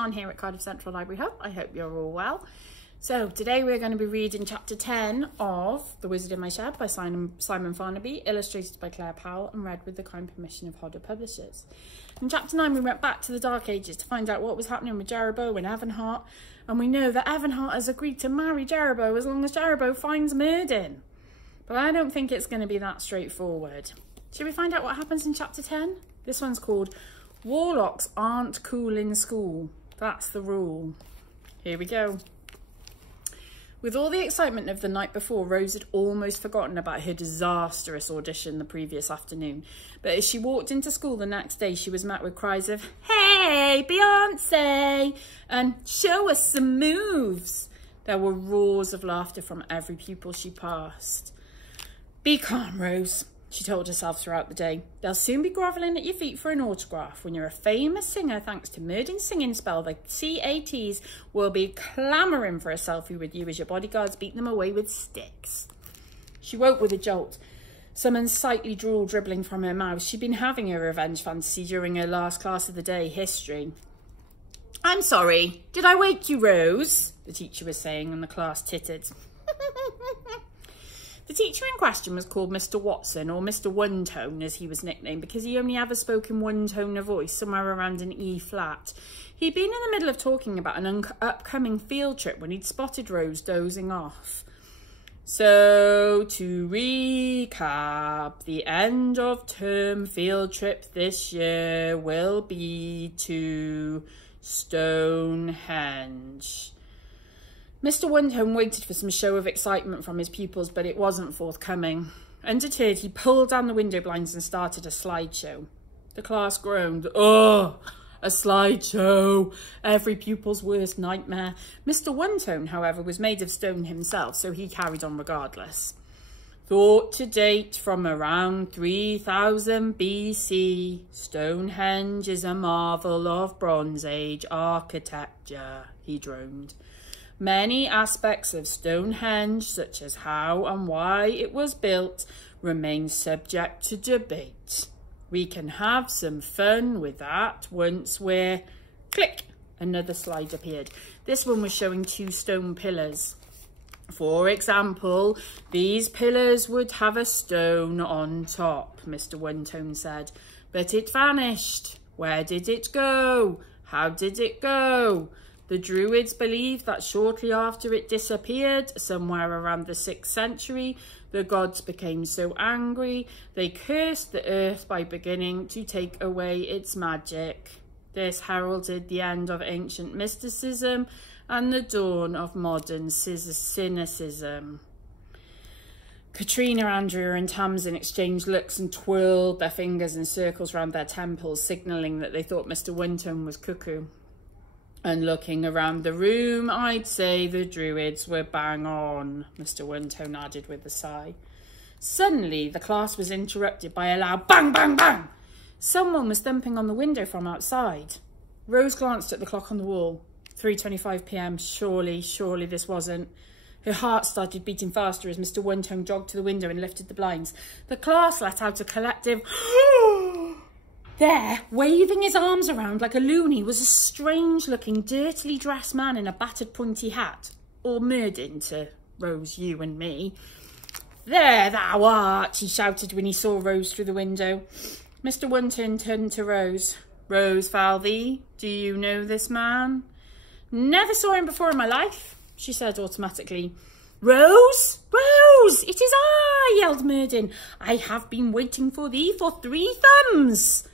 Sean here at Cardiff Central Library Hub. I hope you're all well. So today we're going to be reading chapter 10 of The Wizard in My Shed by Simon Farnaby, illustrated by Claire Powell and read with the kind permission of Hodder Publishers. In chapter 9 we went back to the Dark Ages to find out what was happening with Jerobo and Evanhart, and we know that Evanhart has agreed to marry Jerobo as long as Jerobo finds Merdyn. But I don't think it's going to be that straightforward. Should we find out what happens in chapter 10? This one's called Warlocks Aren't Cool in School. That's the rule. Here we go. With all the excitement of the night before, Rose had almost forgotten about her disastrous audition the previous afternoon. But as she walked into school the next day, she was met with cries of, "Hey, Beyonce!" and "Show us some moves!" There were roars of laughter from every pupil she passed. "Be calm, Rose," she told herself throughout the day. "They'll soon be grovelling at your feet for an autograph. When you're a famous singer, thanks to Merdyn's singing spell, the CATs will be clamouring for a selfie with you as your bodyguards beat them away with sticks." She woke with a jolt, some unsightly drool dribbling from her mouth. She'd been having a revenge fantasy during her last class of the day, history. "I'm sorry, did I wake you, Rose?" the teacher was saying, and the class tittered. The teacher in question was called Mr. Watson, or Mr. One Tone as he was nicknamed, because he only ever spoke in one tone of voice, somewhere around an E flat. He'd been in the middle of talking about an upcoming field trip when he'd spotted Rose dozing off. "So, to recap, the end of term field trip this year will be to Stonehenge." Mr. One-Tone waited for some show of excitement from his pupils, but it wasn't forthcoming. Undeterred, he pulled down the window blinds and started a slideshow. The class groaned. "Oh, a slideshow! Every pupil's worst nightmare." Mr. One-Tone, however, was made of stone himself, so he carried on regardless. "Thought to date from around 3000 BC, Stonehenge is a marvel of Bronze Age architecture," he droned. "Many aspects of Stonehenge, such as how and why it was built, remain subject to debate. We can have some fun with that once we're..." Click! Another slide appeared. This one was showing 2 stone pillars. "For example, these pillars would have a stone on top," Mr. One-Tone said. "But it vanished. Where did it go? How did it go? The Druids believed that shortly after it disappeared, somewhere around the 6th century, the gods became so angry, they cursed the earth by beginning to take away its magic. This heralded the end of ancient mysticism and the dawn of modern cynicism." Katrina, Andrea and Tamsin exchanged looks and twirled their fingers in circles round their temples, signalling that they thought Mr. One-Tone was cuckoo. "And looking around the room, I'd say the Druids were bang on," Mr. One-Tone added with a sigh. Suddenly, the class was interrupted by a loud bang, bang, bang. Someone was thumping on the window from outside. Rose glanced at the clock on the wall. 3:25 p.m. Surely this wasn't. Her heart started beating faster as Mr. One-Tone jogged to the window and lifted the blinds. The class let out a collective There, waving his arms around like a loony, was a strange-looking, dirtily dressed man in a battered pointy hat. Or Merdyn to Rose, you and me. "There thou art," he shouted when he saw Rose through the window. Mr. One-Tone turned to Rose. "Rose Falvey, do you know this man?" "Never saw him before in my life," she said automatically. "Rose! Rose! It is I!" yelled Merdyn. "I have been waiting for thee for 3 thumbs."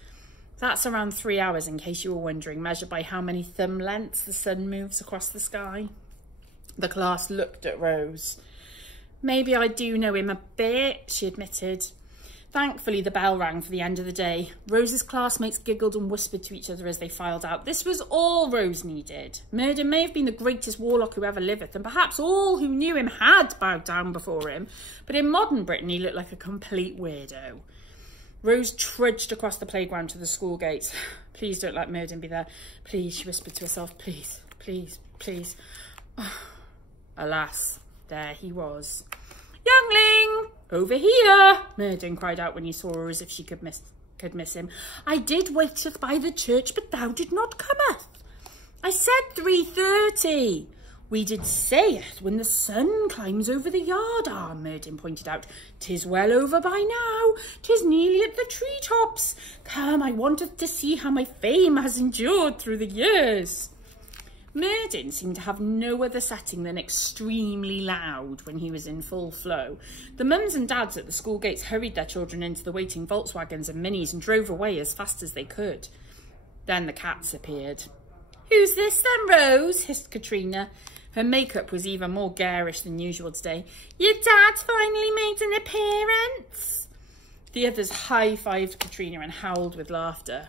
That's around 3 hours, in case you were wondering, measured by how many thumb lengths the sun moves across the sky. The class looked at Rose. "Maybe I do know him a bit," she admitted. Thankfully, the bell rang for the end of the day. Rose's classmates giggled and whispered to each other as they filed out. This was all Rose needed. Merdyn may have been the greatest warlock who ever liveth, and perhaps all who knew him had bowed down before him, but in modern Britain he looked like a complete weirdo. Rose trudged across the playground to the school gates. "Please don't let Merdyn be there. Please," she whispered to herself. "Please, please, please." Oh, alas, there he was. "Youngling, over here!" Merdyn cried out when he saw her as if she could miss him. "I did waiteth by the church, but thou did not cometh." I said 3:30. We did say it when the sun climbs over the yard, Merdyn pointed out. 'Tis well over by now. 'Tis nearly at the treetops. Come, I wanted to see how my fame has endured through the years. Merdyn seemed to have no other setting than extremely loud when he was in full flow. The mums and dads at the school gates hurried their children into the waiting Volkswagens and Minis and drove away as fast as they could. Then the cats appeared. "Who's this then, Rose?" hissed Katrina. Her makeup was even more garish than usual today. "Your dad finally made an appearance." The others high-fived Katrina and howled with laughter.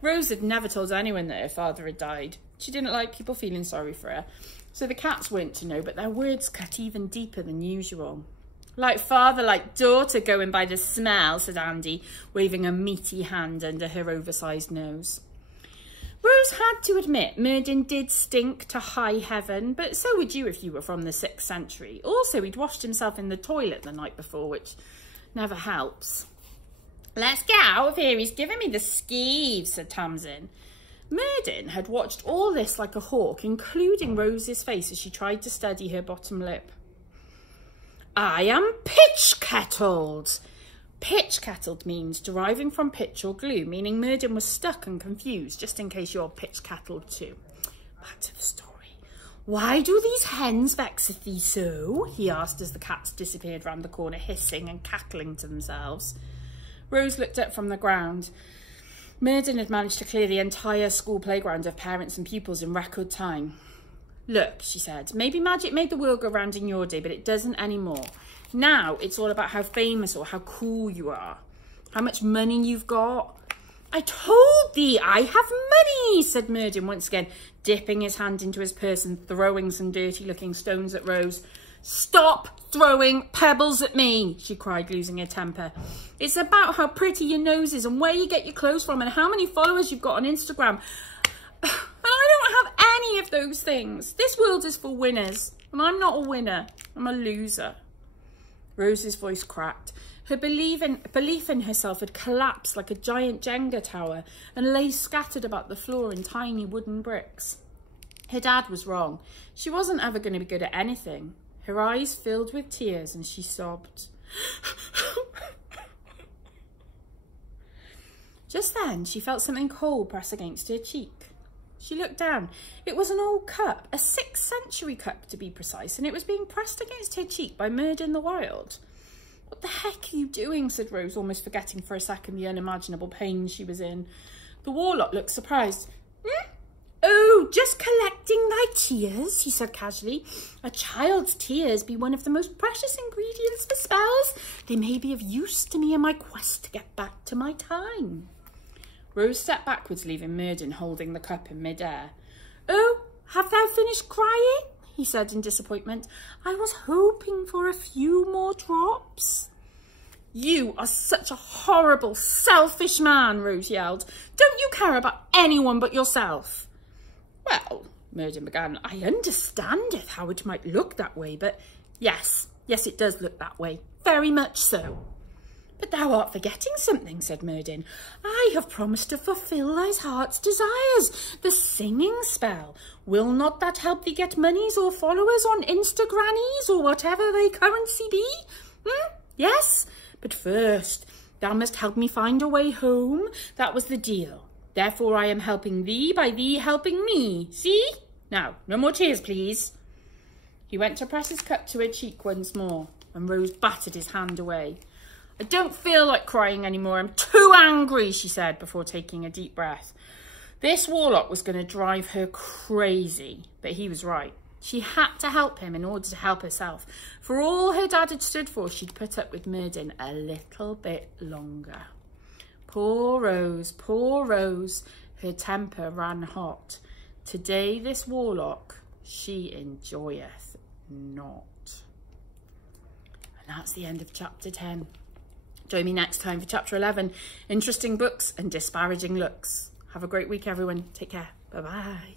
Rose had never told anyone that her father had died. She didn't like people feeling sorry for her. So the cats weren't to know, but their words cut even deeper than usual. "Like father, like daughter, going by the smell," said Andy, waving a meaty hand under her oversized nose. Rose had to admit Merdyn did stink to high heaven, but so would you if you were from the 6th century. Also, he'd washed himself in the toilet the night before, which never helps. "Let's get out of here, he's giving me the skeeves," said Tamsin. Merdyn had watched all this like a hawk, including Rose's face as she tried to steady her bottom lip. "I am pitch-kettled." Pitch-kettled means deriving from pitch or glue, meaning Merdyn was stuck and confused, just in case you're pitch-kettled too. Back to the story. "Why do these hens vexeth thee so?" he asked as the cats disappeared round the corner, hissing and cackling to themselves. Rose looked up from the ground. Merdyn had managed to clear the entire school playground of parents and pupils in record time. "Look," she said, "maybe magic made the world go round in your day, but it doesn't anymore. Now it's all about how famous or how cool you are, how much money you've got." "I told thee I have money," said Merdyn once again, dipping his hand into his purse and throwing some dirty-looking stones at Rose. "Stop throwing pebbles at me," she cried, losing her temper. "It's about how pretty your nose is and where you get your clothes from and how many followers you've got on Instagram. And I don't have any of those things. This world is for winners, and I'm not a winner. I'm a loser." Rose's voice cracked. Her belief in herself had collapsed like a giant Jenga tower and lay scattered about the floor in tiny wooden bricks. Her dad was wrong. She wasn't ever going to be good at anything. Her eyes filled with tears and she sobbed. Just then, she felt something cold press against her cheek. She looked down. It was an old cup, a 6th century cup to be precise, and it was being pressed against her cheek by Merdyn the Wild. "What the heck are you doing?" said Rose, almost forgetting for a second the unimaginable pain she was in. The Warlock looked surprised. "Oh, just collecting thy tears," he said casually. "A child's tears be one of the most precious ingredients for spells. They may be of use to me in my quest to get back to my time." Rose stepped backwards, leaving Merdyn holding the cup in mid-air. "Oh, have thou finished crying?" he said in disappointment. "I was hoping for a few more drops." "You are such a horrible, selfish man," Rose yelled. "Don't you care about anyone but yourself?" "Well," Merdyn began, "I understandeth how it might look that way, but yes, it does look that way, very much so." "But thou art forgetting something," said Merdyn. "I have promised to fulfil thy heart's desires, the singing spell. Will not that help thee get monies or followers on Instagrannies or whatever they currency be? Yes? But first, thou must help me find a way home. That was the deal. Therefore I am helping thee by thee helping me. See? Now, no more tears, please." He went to press his cup to her cheek once more, and Rose battered his hand away. "I don't feel like crying anymore. I'm too angry," she said before taking a deep breath. This Warlock was going to drive her crazy, but he was right. She had to help him in order to help herself. For all her dad had stood for, she'd put up with Merdyn a little bit longer. Poor Rose, her temper ran hot. Today this Warlock she enjoyeth not. And that's the end of chapter 10. Join me next time for chapter 11, Interesting Books and Disparaging Looks. Have a great week, everyone. Take care. Bye-bye.